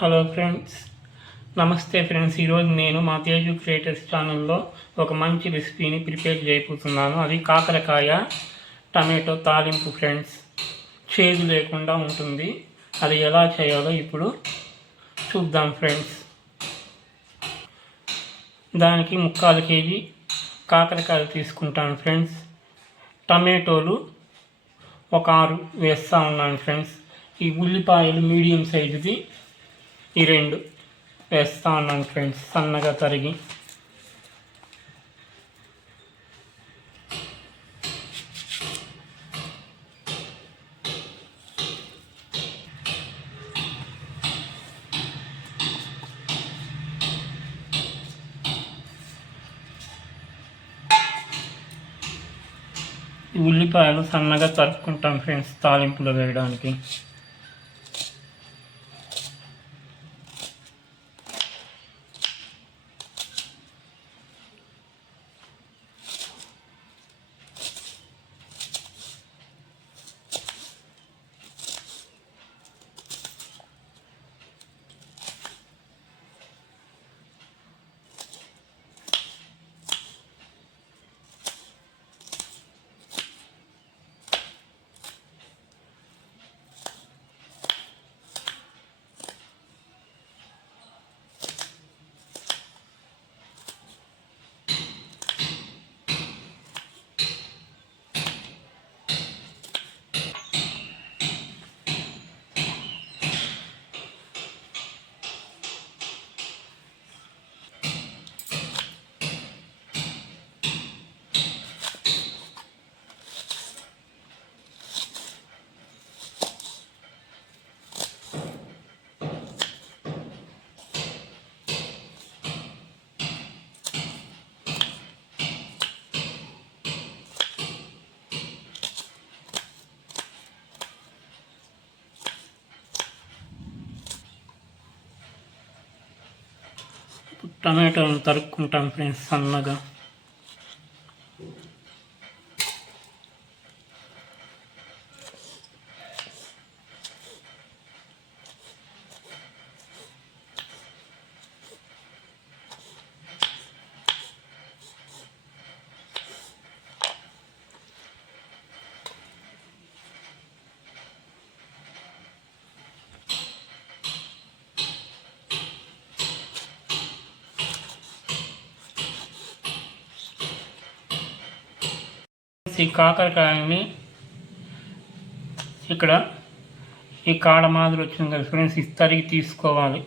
Hello friends, నమస్తే friends. ఈరోజు నేను మా తేజు క్రియేటర్స్ ఛానల్లో ఒక మంచి రెసిపీని ప్రిపేర్ చేయబోతున్నాను. అది కాకరకాయ టమాటో తాలింపు ఫ్రెండ్స్. చేదు లేకుండా ఉంటుంది. అది ఎలా చేయాలో ఇప్పుడు చూద్దాం ఫ్రెండ్స్. దానికి 3/4 కేజీ కాకరకాయలు తీసుకుంటాను ఫ్రెండ్స్. టమాటోలు ఒక 6 వేస్తూ ఉన్నాను ఫ్రెండ్స్. ఈ ఉల్లిపాయలు మీడియం సైజుది ఈ 2 వేస్తూ ఉన్నాను ఫ్రెండ్స్, సన్నగా తరిగి. ఈ ఉల్లిపాయలు సన్నగా తరుపుకుంటాం ఫ్రెండ్స్ తాలింపులో వేయడానికి. టమాటోలను తరుక్కుంటాం ఫ్రెండ్స్ సన్నగా. ఈ కాకరకాయని ఇక్కడ ఈ కాడ మాదిరి వచ్చింది కదా ఫ్రెండ్స్, ఇది తరిగి తీసుకోవాలి.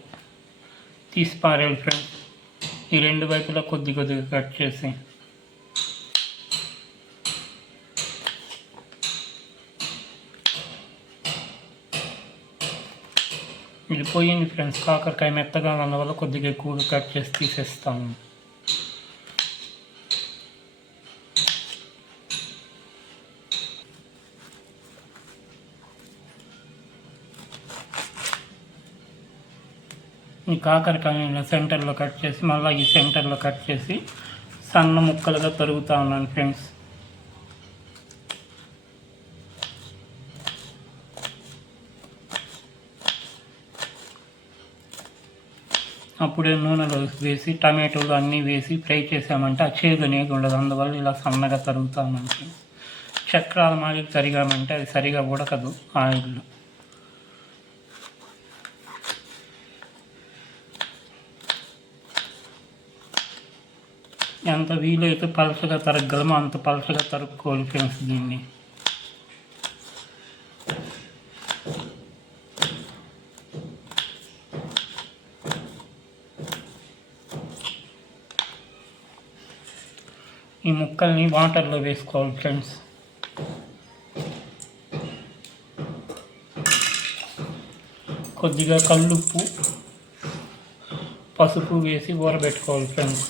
తీసి పారేయాలి ఫ్రెండ్స్. ఈ 2 వైపులా కొద్ది కొద్దిగా కట్ చేసి. ఇది పోయింది ఫ్రెండ్స్. కాకరకాయ మెత్తగా ఉన్నందువల్ల కొద్దిగా ఎక్కువగా కట్ చేసి తీసేస్తాము. ఈ కాకరకాయని సెంటర్లో కట్ చేసి మళ్ళీ ఈ సెంటర్లో కట్ చేసి సన్న ముక్కలుగా తరుగుతూ ఉన్నాను ఫ్రెండ్స్. అప్పుడే నూనెలో వేసి టమాటోలు అన్నీ వేసి ఫ్రై చేసామంటే ఆ చేదు అనేది ఉండదు. అందువల్ల ఇలా సన్నగా తరుగుతూ ఉన్నాను ఫ్రెండ్స్. చక్రాల మాదిరి తరిగామంటే అది సరిగా ఉడకదు ఆయిల్లో. ఎంత వీలైతే పలసగా తరగలమో అంత పలసగా తరుక్కోవాలి ఫ్రెండ్స్ దీన్ని. ఈ ముక్కల్ని వాటర్లో వేసుకోవాలి ఫ్రెండ్స్. కొద్దిగా కల్లుప్పు పసుపు వేసి ఊరబెట్టుకోవాలి ఫ్రెండ్స్.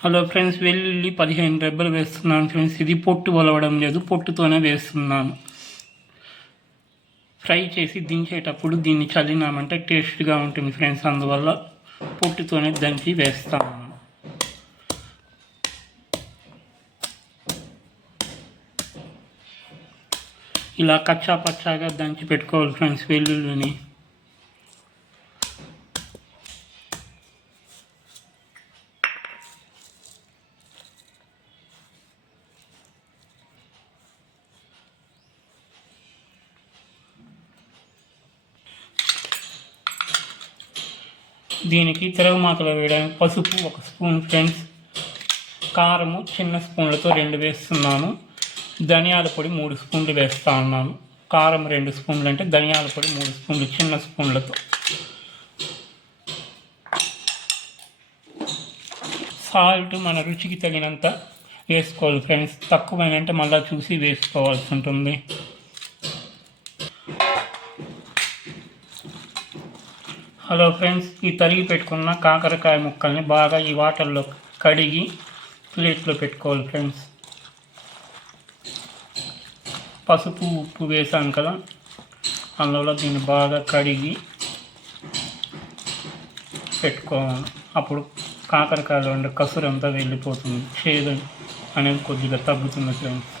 హలో ఫ్రెండ్స్, వెల్లుల్లి 15 రెబ్బలు వేస్తున్నాను ఫ్రెండ్స్. ఇది పొట్టు ఒలవడం లేదు, పొట్టుతోనే వేస్తున్నాను. ఫ్రై చేసి దించేటప్పుడు దీన్ని చల్లినామంటే టేస్ట్గా ఉంటుంది ఫ్రెండ్స్. అందువల్ల పొట్టుతోనే దంచి వేస్తాను. ఇలా కచ్చా పచ్చాగా దంచి పెట్టుకోవాలి ఫ్రెండ్స్ వెల్లుల్లిని. దీనికి తిరగమాతలో వేయడానికి పసుపు 1 స్పూన్ ఫ్రెండ్స్. కారము చిన్న స్పూన్లతో 2 వేస్తున్నాను. ధనియాల పొడి 3 స్పూన్లు వేస్తా ఉన్నాను. కారం 2 స్పూన్లు అంటే ధనియాల పొడి 3 స్పూన్లు చిన్న స్పూన్లతో. సాల్ట్ మన రుచికి తగినంత వేసుకోవాలి ఫ్రెండ్స్. తక్కువైనంటే మళ్ళీ చూసి వేసుకోవాల్సి ఉంటుంది. హలో ఫ్రెండ్స్, ఈ తరిగి పెట్టుకున్న కాకరకాయ ముక్కల్ని బాగా ఈ వాటర్లో కడిగి ప్లేట్లో పెట్టుకోవాలి ఫ్రెండ్స్. పసుపు ఉప్పు వేసాం కదా, అందువల్ల దీన్ని బాగా కడిగి పెట్టుకోవాలి. అప్పుడు కాకరకాయలో ఉండే కసురు అంతా వెళ్ళిపోతుంది, చేదు అనేది కొద్దిగా తగ్గుతుంది ఫ్రెండ్స్.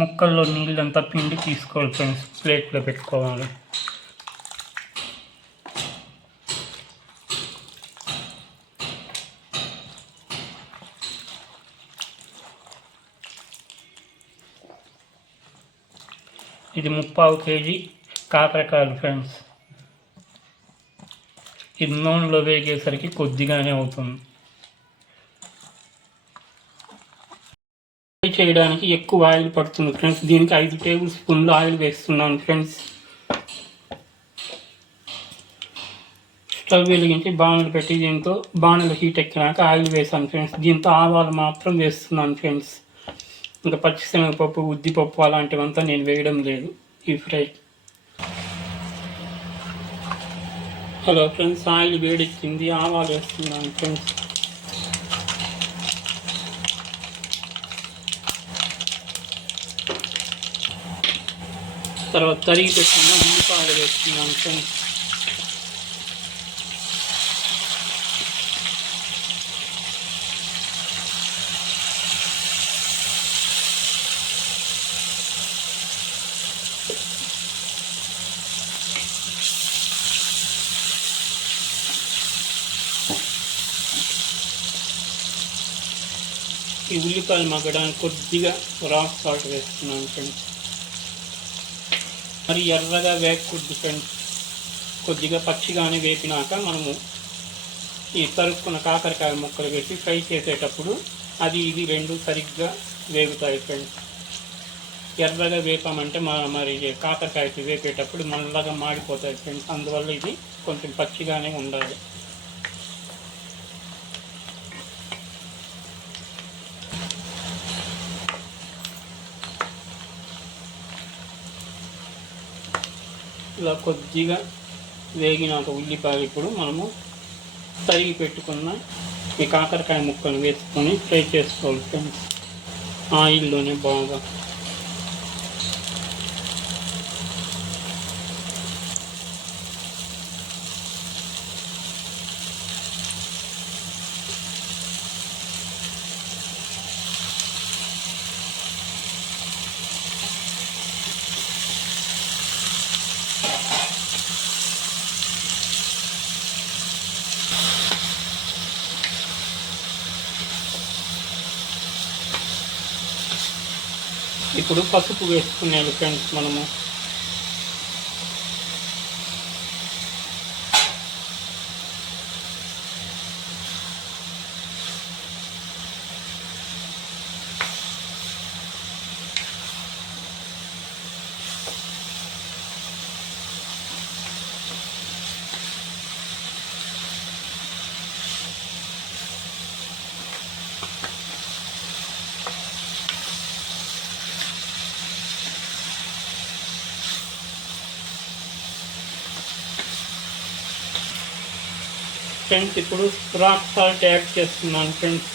ముక్కల్లో నీళ్ళంతా పిండి తీసుకోవాలి ఫ్రెండ్స్, ప్లేట్లో పెట్టుకోవాలి. ఇది 3/4 కేజీ కాకరకాయలు ఫ్రెండ్స్. ఇది నూనెలో వేగేసరికి కొద్దిగానే అవుతుంది. ఫ్రై చేయడానికి ఎక్కువ ఆయిల్ పడుతుంది ఫ్రెండ్స్. దీనికి 5 టేబుల్ స్పూన్లు ఆయిల్ వేస్తున్నాను ఫ్రెండ్స్. స్టవ్ వెలిగించి బాణలు పెట్టి దీంతో బాణలు హీట్ ఎక్కినాక ఆయిల్ వేసాను ఫ్రెండ్స్. దీంతో ఆవాలు మాత్రం వేస్తున్నాను ఫ్రెండ్స్. ఇంకా పచ్చిశనగపప్పు, ఉద్దిపప్పు అలాంటివంతా నేను వేయడం లేదు ఈ ఫ్రై. హలో ఫ్రెండ్స్, ఆయిల్ వేడెక్కింది, ఆవాలు వేస్తున్నాను ఫ్రెండ్స్. తర్వాత తరిగి పెట్టుకున్న ఉల్లిపాయలు వేస్తున్నాను ఫ్రెండ్స్. ఈ ఉల్లిపాయలు మగ్గడానికి కొద్దిగా రాక్ సాల్ట్ వేస్తున్నాను ఫ్రెండ్స్. మరి ఎర్రగా వేగకూడదు ఫ్రెండ్స్. కొద్దిగా పచ్చిగానే వేపినాక మనము ఈ తరుక్కున్న కాకరకాయ ముక్కలు వేసి ఫ్రై చేసేటప్పుడు అది ఇది రెండు సరిగ్గా వేగుతాయి ఫ్రెండ్స్. ఎర్రగా వేపామంటే మరి కాకరకాయకి వేపేటప్పుడు నల్లగా మాడిపోతాయి ఫ్రెండ్స్. అందువల్ల ఇది కొంచెం పచ్చిగానే ఉండాలి. ఇలా కొద్దిగా వేగినాక ఉల్లిపాయలు ఇప్పుడు మనము తరిగి పెట్టుకున్న ఈ కాకరకాయ ముక్కలు వేసుకొని ఫ్రై చేసుకోవాలి ఫ్రెండ్స్ ఆయిల్లోనే బాగా. ఇప్పుడు పసుపు వేసుకునేది ఫ్రెండ్స్ మనము. ఫ్రెండ్స్ ఇప్పుడు రాక్ సాల్ట్ యాడ్ చేస్తున్నాను ఫ్రెండ్స్.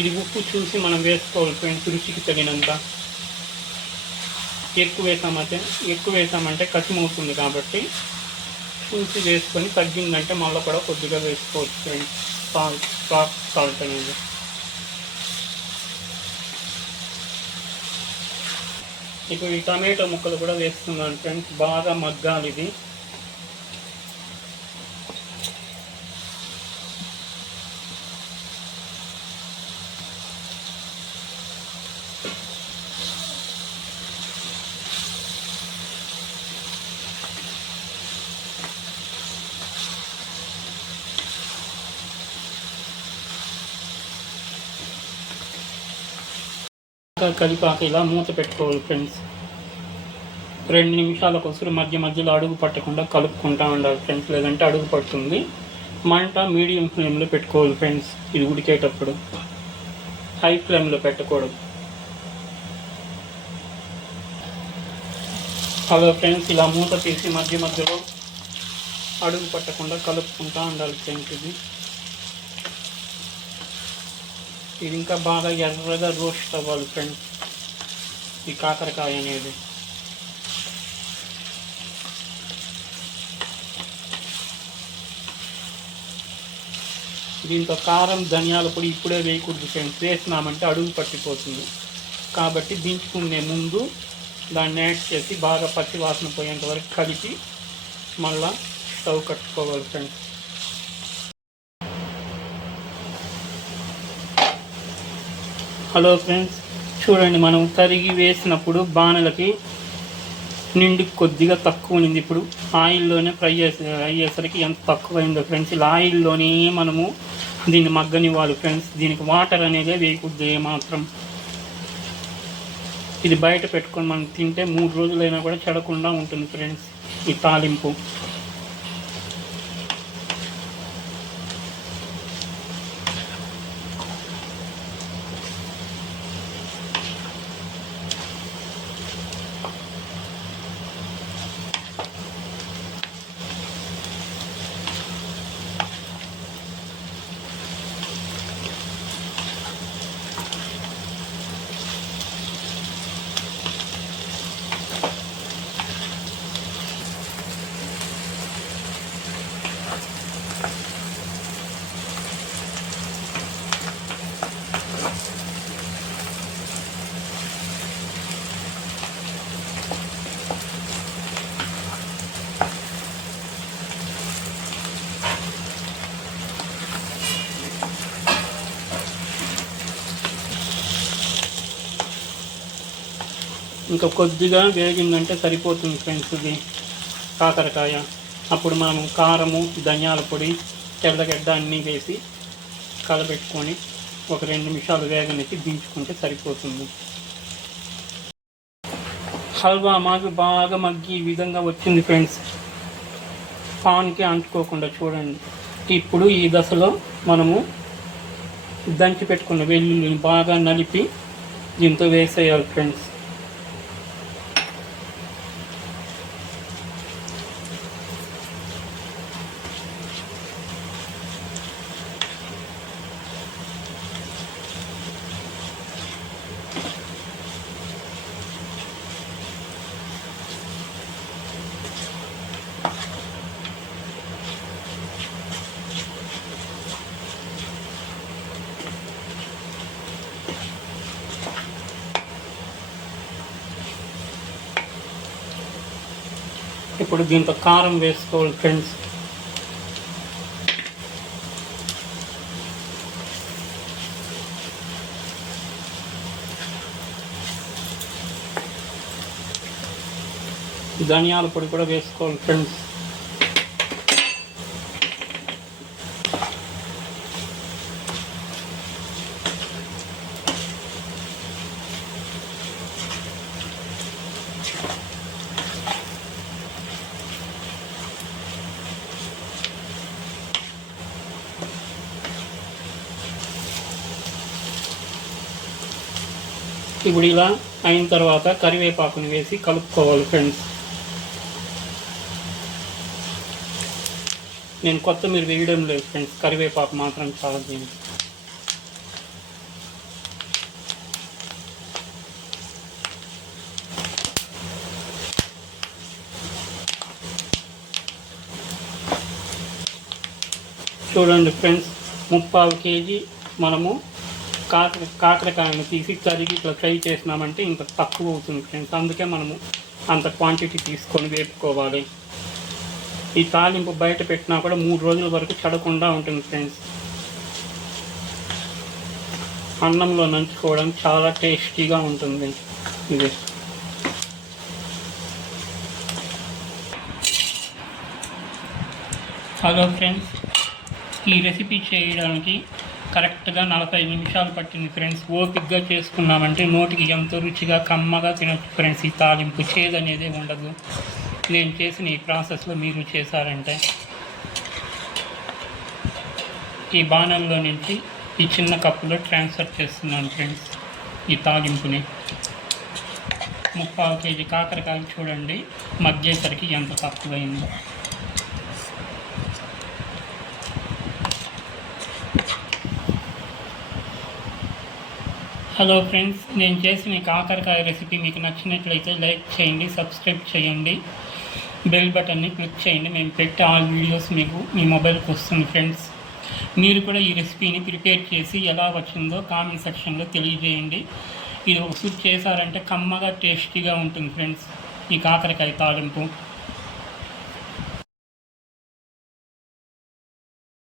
ఇది ఉప్పు చూసి మనం వేసుకోవాలి ఫ్రెండ్స్, రుచికి తగినంత. ఎక్కువ వేసామంటే కసిమవుతుంది కాబట్టి చూసి వేసుకొని, తగ్గిందంటే మళ్ళీ కూడా కొద్దిగా వేసుకోవచ్చు ఫ్రెండ్స్ రాక్ సాల్ట్ అనేది. ఇప్పుడు ఈ టమాటో ముక్కలు కూడా వేస్తున్నాను ఫ్రెండ్స్, బాగా మగ్గాలి ఇది. కలిపాక ఇలా మూత పెట్టుకోవాలి ఫ్రెండ్స్. 2 నిమిషాల కోసం మధ్యలో అడుగు పట్టకుండా కలుపుకుంటూ ఉండాలి ఫ్రెండ్స్, లేదంటే అడుగు పడుతుంది. మంట మీడియం ఫ్లేమ్లో పెట్టుకోవాలి ఫ్రెండ్స్. ఇది ఉడికేటప్పుడు హై ఫ్లేమ్లో పెట్టకూడదు. హలో ఫ్రెండ్స్, ఇలా మూత తీసి మధ్యలో అడుగు పట్టకుండా కలుపుకుంటూ ఉండాలి ఫ్రెండ్స్. ఇది ఇంకా బాగా ఎర్రగా రోస్ట్ అవ్వాలి ఫ్రెండ్స్, ఈ కాకరకాయ అనేది. దీంతో కారం, ధనియాల పొడి ఇప్పుడే వేయకూడదు ఫ్రెండ్స్, వేసినామంటే అడుగు పట్టిపోతుంది. కాబట్టి దించుకునే ముందు దాన్ని యాడ్ చేసి బాగా పచ్చి వాసన పోయేంత వరకు కలిపి మళ్ళా స్టవ్ కట్టుకోవాలి ఫ్రెండ్స్. హలో ఫ్రెండ్స్, చూడండి, మనం తరిగి వేసినప్పుడు బాణలకి నిండు కొద్దిగా తక్కువ ఉంది. ఇప్పుడు ఆయిల్లోనే ఫ్రై అయ్యేసరికి ఎంత తక్కువైందో ఫ్రెండ్స్. ఇలా ఆయిల్లోనే మనము దీన్ని మగ్గనివ్వాలి ఫ్రెండ్స్. దీనికి వాటర్ అనేది వేయకూడదు ఏమాత్రం. ఇది బయట పెట్టుకొని మనం తింటే 3 రోజులైనా కూడా చెడకుండా ఉంటుంది ఫ్రెండ్స్ ఈ తాలింపు. ఇంకా కొద్దిగా వేగిందంటే సరిపోతుంది ఫ్రెండ్స్ ఇది కాకరకాయ. అప్పుడు మనం కారము, ధనియాల పొడి, తెల్లగడ్డ అన్నీ వేసి కలబెట్టుకొని ఒక 2 నిమిషాలు వేగనిచ్చి దించుకుంటే సరిపోతుంది. హల్వా మాకు బాగా మగ్గి ఈ విధంగా వచ్చింది ఫ్రెండ్స్, పాన్కి అంటుకోకుండా చూడండి. ఇప్పుడు ఈ దశలో మనము దంచి పెట్టుకున్న వెల్లుల్లిని బాగా నలిపి దీంతో వేసేయాలి ఫ్రెండ్స్. ఇప్పుడు దీంతో కారం వేసుకోవాలి ఫ్రెండ్స్. ధనియాల పొడి కూడా వేసుకోవాలి ఫ్రెండ్స్. ఇప్పుడు ఇలా అయిన తర్వాత కరివేపాకుని వేసి కలుపుకోవాలి ఫ్రెండ్స్. నేను కొత్తిమీర వేయడం లేదు ఫ్రెండ్స్, కరివేపాకు మాత్రం చాలా దీనికి. చూడండి ఫ్రెండ్స్, 3/4 కేజీ మనము కాకరకాయను తీసి తరిగి ఇట్లా ఫ్రై చేసినామంటే ఇంత తక్కువ అవుతుంది ఫ్రెండ్స్. అందుకే మనము అంత క్వాంటిటీ తీసుకొని వేపుకోవాలి. ఈ తాలింపు బయట పెట్టినా కూడా 3 రోజుల వరకు చెడకుండా ఉంటుంది ఫ్రెండ్స్. అన్నంలో నంచుకోవడం చాలా టేస్టీగా ఉంటుంది ఇది. హలో ఫ్రెండ్స్, ఈ రెసిపీ చేయడానికి కరెక్ట్గా 45 నిమిషాలు పట్టింది ఫ్రెండ్స్. ఓపిక్గా చేసుకున్నామంటే నోటికి ఎంతో రుచిగా కమ్మగా తినచ్చు ఫ్రెండ్స్. ఈ తాలింపు చేదు అనేది ఉండదు. నేను చేసిన ఈ ప్రాసెస్లో మీరు చేశారంటే ఈ బాణంలో నుంచి ఈ చిన్న కప్పులో ట్రాన్స్ఫర్ చేస్తున్నాను ఫ్రెండ్స్ ఈ తాలింపుని. 3/4 కేజీ కాకరకాయలు చూడండి మగ్గేసరికి ఎంత తక్కువైందో. హలో ఫ్రెండ్స్, నేను చేసిన కాకరకాయ రెసిపీ మీకు నచ్చినట్లయితే లైక్ చేయండి, సబ్స్క్రైబ్ చేయండి, బెల్ బటన్ని క్లిక్ చేయండి. మేము పెట్టే ఆల్ వీడియోస్ మీకు మీ మొబైల్కి వస్తుంది ఫ్రెండ్స్. మీరు కూడా ఈ రెసిపీని ప్రిపేర్ చేసి ఎలా వచ్చిందో కామెంట్ సెక్షన్లో తెలియజేయండి. ఇది ఒక సూప్ చేశారంటే కమ్మగా టేస్టీగా ఉంటుంది ఫ్రెండ్స్ ఈ కాకరకాయ తాలింపు.